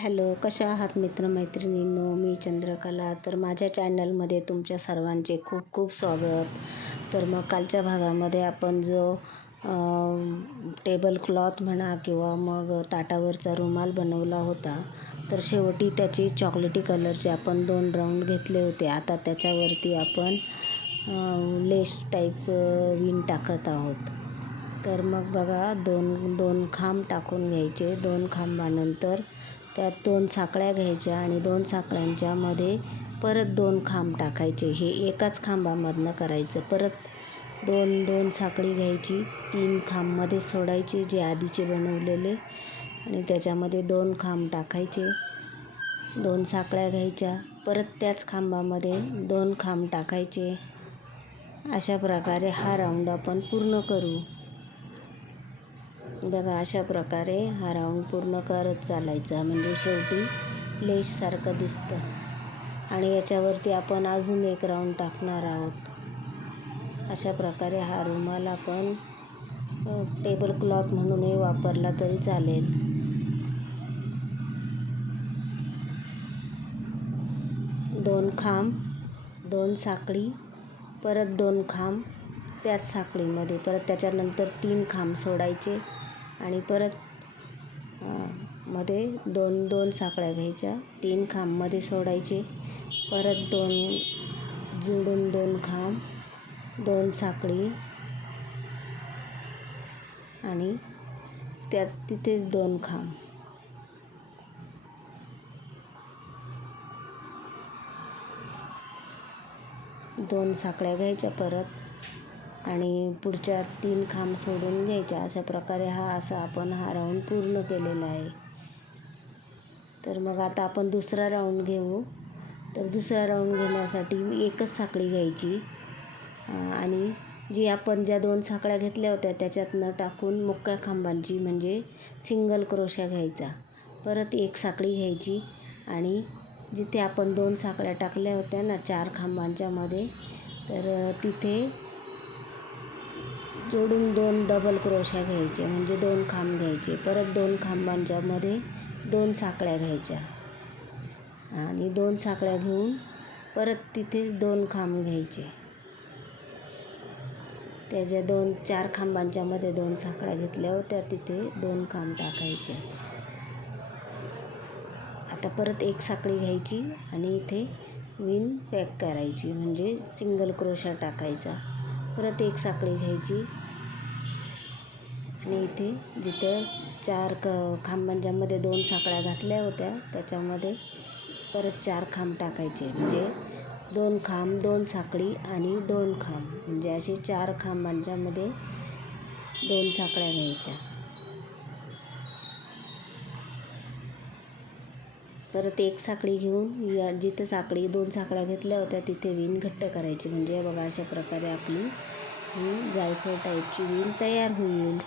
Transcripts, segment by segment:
Hello कशा आहात मित्रमैत्रिणींनो? मी चंद्रकला. तर माझ्या चॅनलमध्ये तुमच्या सर्वांचे खूप खूप स्वागत. तर मग कालच्या भागामध्ये आपण जो टेबल क्लॉथ म्हणा किंवा मग ताटावरचा रुमाल बनवला होता तर शेवटी त्याची चॉकलेटी कलरचे आपण दोन राऊंड घेतले होते. आता त्याच्यावरती आपण लेस टाईप विण टाकत आहोत. तर मग बघा दोन दोन खांब टाकून घ्यायचे. दोन खांबानंतर त्यात दोन साकळ्या घ्यायच्या आणि दोन साकळ्यांच्यामध्ये परत दोन खांब टाकायचे. हे एकाच खांबामधनं करायचं. परत दोन दोन साखळी घ्यायची. तीन खांबमध्ये सोडायची जे आधीचे बनवलेले. आणि त्याच्यामध्ये दोन खांब टाकायचे. दोन साकळ्या घ्यायच्या. परत त्याच खांबामध्ये दोन खांब टाकायचे. अशा प्रकारे हा राऊंड आपण पूर्ण करू. बघा अशा प्रकारे हा राऊंड पूर्ण करत चालायचा. म्हणजे शेवटी लेशसारखं दिसतं. आणि याच्यावरती आपण अजून एक राऊंड टाकणार आहोत. अशा प्रकारे हा रुमाल आपण टेबल क्लॉथ म्हणूनही वापरला तरी चालेल. दोन खांब दोन साखळी परत दोन खांब त्याच साखळीमध्ये. परत त्याच्यानंतर तीन खांब सोडायचे. आणि परत मध्ये दोन दोन साखळ्या घ्यायच्या. तीन खांबमध्ये सोडायचे. परत दोन जोडून दोन खांब दोन साखळी. आणि त्याच तिथेच दोन खांब. दोन साखळ्या घ्यायच्या परत. आणि पुढच्या तीन खांब सोडून घ्यायच्या. अशा प्रकारे हा असा आपण हा राऊंड पूर्ण केलेला आहे. तर मग आता आपण दुसरा राऊंड घेऊ. तर दुसरा राऊंड घेण्यासाठी एकच साखळी घ्यायची. आणि जी आपण ज्या दोन साखळ्या घेतल्या होत्या त्याच्यातनं टाकून मुक्या खांबांची म्हणजे सिंगल क्रोशा घ्यायचा. परत एक साखळी घ्यायची. आणि जिथे आपण दोन साखळ्या टाकल्या होत्या ना चार खांबांच्यामध्ये तर तिथे जोडून दोन डबल क्रोशा घ्यायचे म्हणजे दोन खांब घ्यायचे. परत दोन खांबांच्यामध्ये दोन साखळ्या घ्यायच्या. आणि दोन साखळ्या घेऊन परत तिथेच दोन खांब घ्यायचे. त्याच्या दोन चार खांबांच्यामध्ये दोन साखळ्या घेतल्यावर त्या तिथे दोन खांब टाकायचे. आता परत एक साखळी घ्यायची आणि इथे विण पॅक करायची म्हणजे सिंगल क्रोशा टाकायचा. परत एक साखळी घ्यायची. आणि इथे जिथं चार क खांबांच्यामध्ये दोन साखळ्या घातल्या होत्या त्याच्यामध्ये परत चार खांब टाकायचे. म्हणजे दोन खांब दोन साखळी आणि दोन खांब. म्हणजे असे चार खांबांच्यामध्ये दोन साखळ्या घ्यायच्या. परत एक साखळी घेऊन या जिथं साखळी दोन साखळ्या घेतल्या होत्या तिथे विण घट्ट करायची. म्हणजे बघा अशा प्रकारे आपली ही जायफळ टाईपची विण तयार होईल.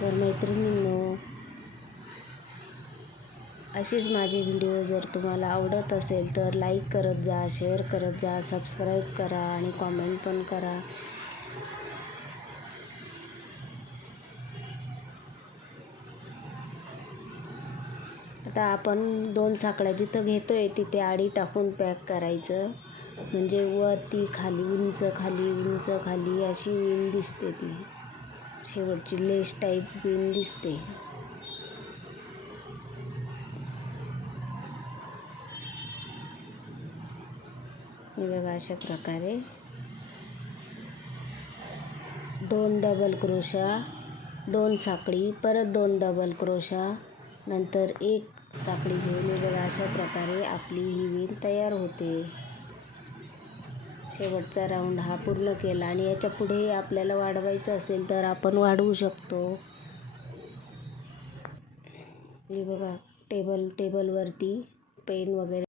तर मैत्रिणींनो असेच माझे व्हिडिओ जर तुम्हाला आवडत असेल तर लाईक करत जा शेअर करत जा सबस्क्राईब करा आणि कॉमेंट पण करा. आता आपण दोन साखळ्या जिथं घेतो आहे तिथे आडी टाकून पॅक करायचं. म्हणजे वरती खाली उंच खाली उंच खाली अशी विण दिसते ती. शेवटची लेस टाईप विण दिसते. बघा अशा प्रकारे. दोन डबल क्रोशा दोन साखळी परत दोन डबल क्रोशा नंतर एक साखळी घेऊन बघा अशा प्रकारे आपली ही विण तयार होते. शेवटचा राऊंड हा पूर्ण केला आणि याच्यापुढे आपल्याला वाढवायचं असेल तर आपण वाढवू शकतो. हे बघा टेबल टेबलवरती पेन वगैरे